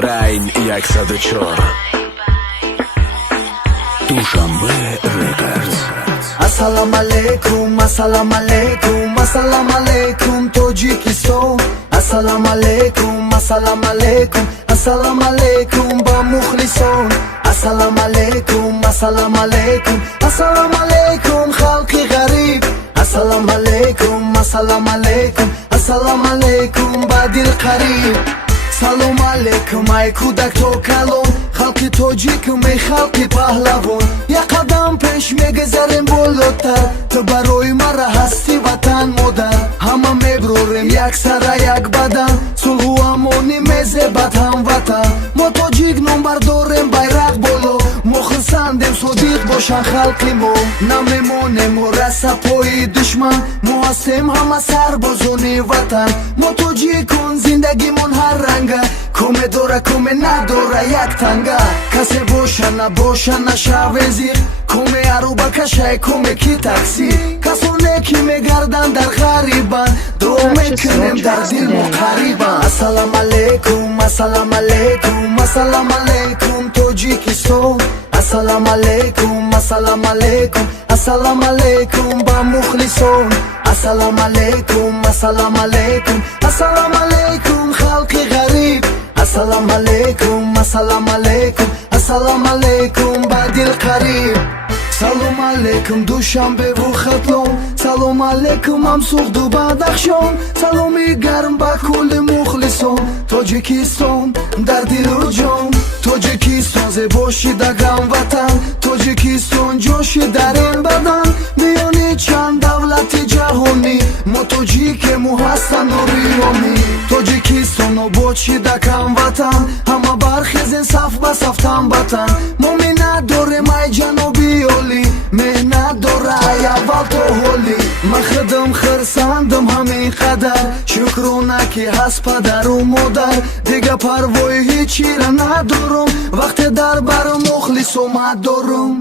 Райн, 104 Душанбе Рекордс. Ассалам алейкум, ассалам алейкум, ассалам алейкум, Тоджикистон. Ассалам алейкум, ассалам алейкум, ассалам алейкум, ба мухлисон. Ассалам алейкум, ассалам алейкум, ассалам алейкум, халқи ғариб. Ассалам алейкум, ассалам алейкум, ассалам алейкум, ба дил қариб. Салом алейкум, ай кудак то калон, халқи тоҷикум, ай халқи паҳлавон. Як қадам пеш мегузарем болотар, то барои мара ҳасти ватан модар. Ҳама меброрем яксара як бадан, сулҳу амони мезебад ҳамватан. Мо тоҷик номбардорем байрақ боло, мо хисандем содиқ бошан халқи мо. Намемонем мо расапои душман, мо ҳастем ҳама сарбозони ватан. Мо тоҷикон зиндагимон ҳар ранга, куме дора куме надора як танга. Касе боша набоша нашаве зиқ, куме аруба кашай куме ки такси. Касоне ки мегардан дар ғарибан, дуо мекунем дар дил мо қарибан. Ассалам алейкум, ассалам алейкум, ассалам алейкум, Тоҷикистон. Ассалам алейкум, ассалам алейкум, ассалам алейкум, ба мухлисон. Ассалам алейкум, ассалам алейкум, ассалам алейкум, халқи ғариб. Ассалам алейкум, ассалам алейкум, ассалам алейкум, ба дил қариб. Салом алейкум Душанбе ву хатлон, салом алейкум амсухду бадахшон. Саломи гарм ба кулли мухлисон, Тоҷикистон дар дилу ҷон. Тоҷикистон зебошидагам ватан, Тоҷикистон ҷоши дар ин бадан. Миёни чанд давлати ҷаҳонӣ, мо тоҷикему ҳастан нурионӣ. Тоҷикистон обод шидагам ватан, ҳама бархезен саф ба сафтан батан. Мо миннат дорем ай ҷаноби олӣ, меҳнат дора ай аввал то ҳолӣ. Ман хидм хирсандам ҳамин қадар, шукрона ки ҳаст падару модар. Дига парвои ҳеҷ чира надорам, вақте дар бару мухлисомат дорам.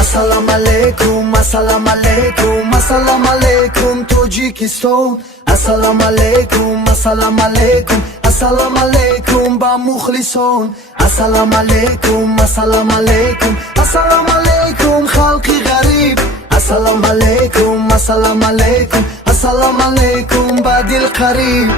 Ассалам алейкум, ассалам алейкум, ассалам алейкум, Тоҷикистон. Ассалам алейкум, ассалам алейкум, ассалам алейкум, ба мухлисон. Ассалам алейкум, ассалам алейкум, ассалам алейкум, халқи ғариб. Ассалам алейкум, ассалам алейкум, ассалам алейкум, ба дил қариб.